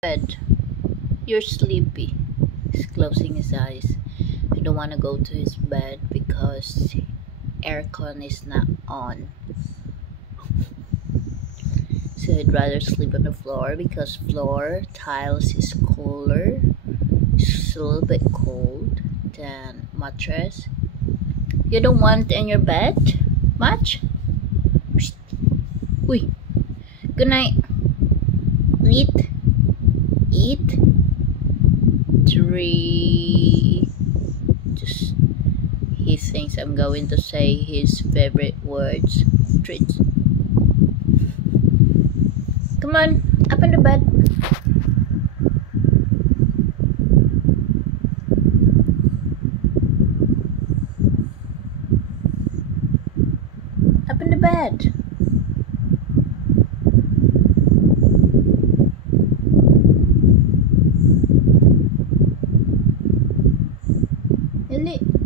Bed. You're sleepy. He's closing his eyes. I don't want to go to his bed because aircon is not on. So I'd rather sleep on the floor because floor tiles is cooler. It's a little bit cold than mattress. You don't want in your bed much? Psst. Uy. Good night. Eat. Eat. 3. Just he thinks I'm going to say his favorite words. Treats. Come on, up in the bed. Up in the bed. Dali.